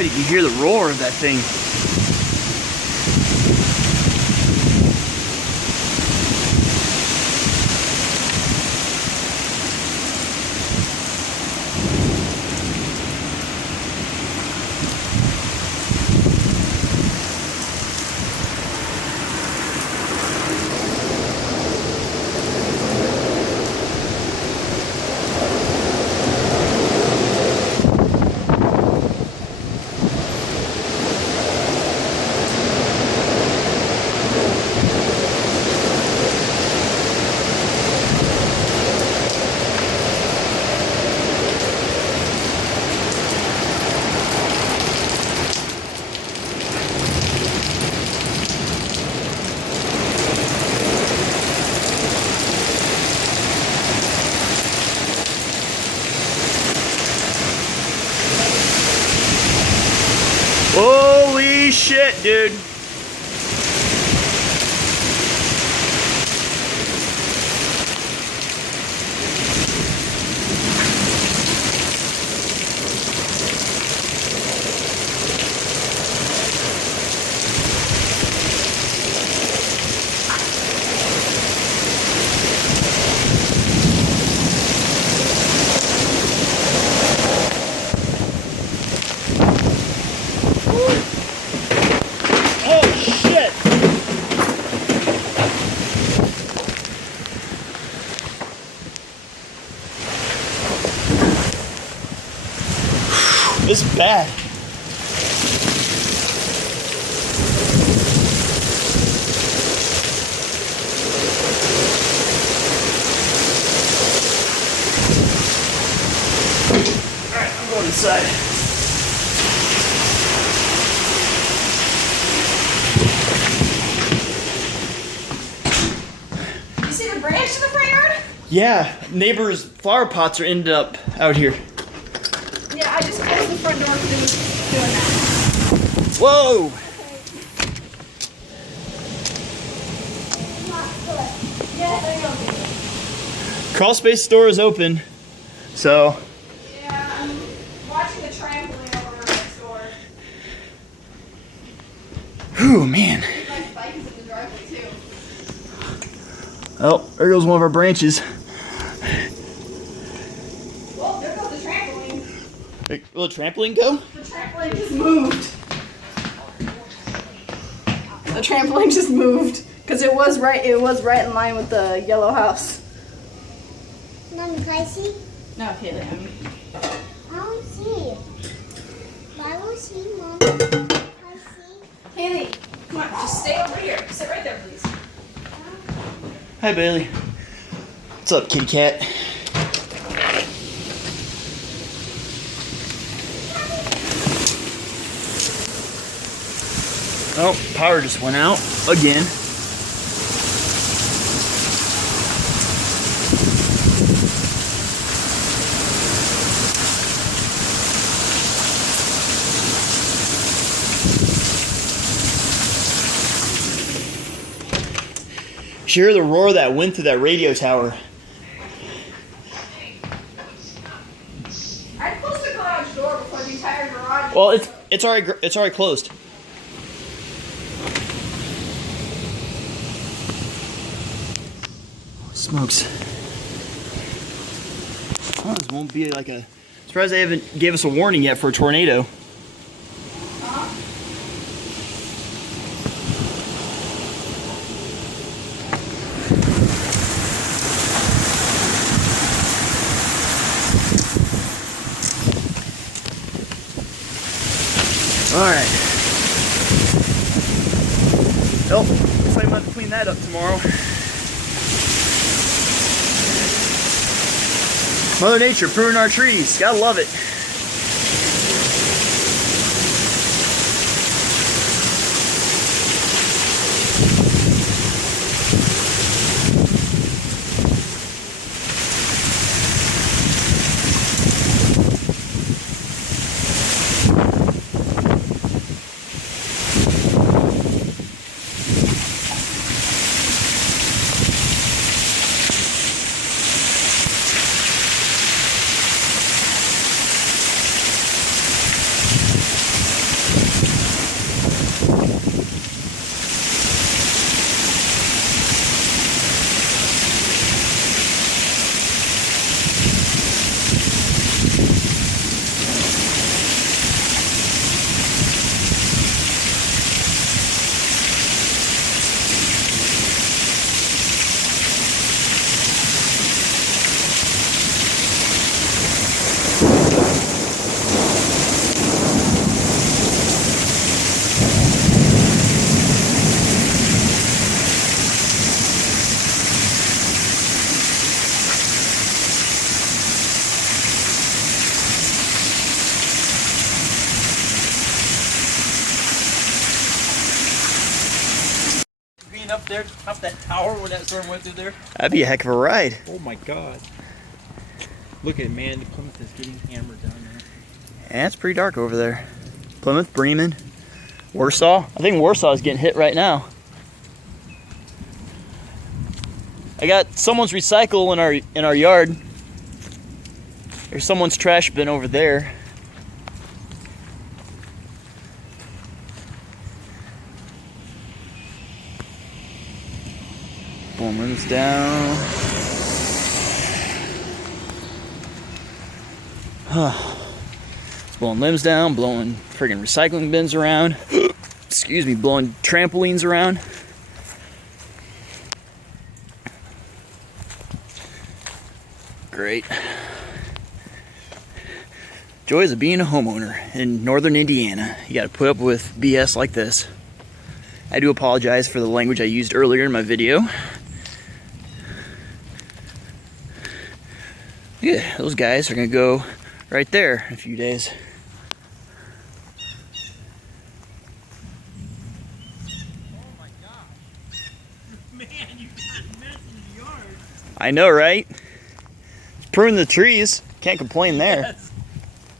God, you can hear the roar of that thing. Holy shit, dude. This is bad. Alright, I'm going inside. You see the branch in the front yard? Yeah, neighbors' flower pots are ended up out here. Yeah, I just closed the front door because it was doing that. Whoa! Yeah, there you go. Crawl space store is open, so. Yeah, I'm watching the trampoline over next door. Whew, man. My bike is in the driveway too. Oh, there goes one of our branches. Well, there goes the trampoline. Will the trampoline go? The trampoline just moved. The trampoline just moved because it was right in line with the yellow house. Mom, can I see? No, Kaylee, I don't see. I don't see, Mom. I see. Kaylee, come on, just stay over here. Sit right there, please. Hi, Bailey. What's up, kitty cat? Oh, power just went out again. Hear the roar that went through that radio tower. I closed the garage door before the entire garage. Well, it's already closed. Smokes. Oh, this won't be like a. Surprised they haven't gave us a warning yet for a tornado. Alright. Oh, looks like I'm going to clean that up tomorrow. Mother Nature pruning our trees. Gotta love it. there, top that tower when that storm went through there? That'd be a heck of a ride. Oh my God. Look at it, man. The Plymouth is getting hammered down there. Yeah, it's pretty dark over there. Plymouth, Bremen, Warsaw. I think Warsaw is getting hit right now. I got someone's recycle in our yard. There's someone's trash bin over there. Blowing limbs down. Blowing limbs down, blowing friggin' recycling bins around. Excuse me, blowing trampolines around. Great. Joys of being a homeowner in northern Indiana. You gotta put up with BS like this. I do apologize for the language I used earlier in my video. Yeah, those guys are gonna go right there in a few days. Oh my God. Man, you got a mess in the yard. I know, right? Prune the trees. Can't complain there. Yes.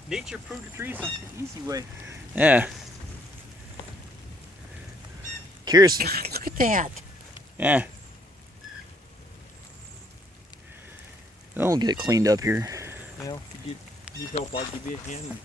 Nature pruned the trees the easy way. Yeah. Curious. God, look at that. Yeah. We'll get it cleaned up here. Well, if you need help, I'll give you a hand.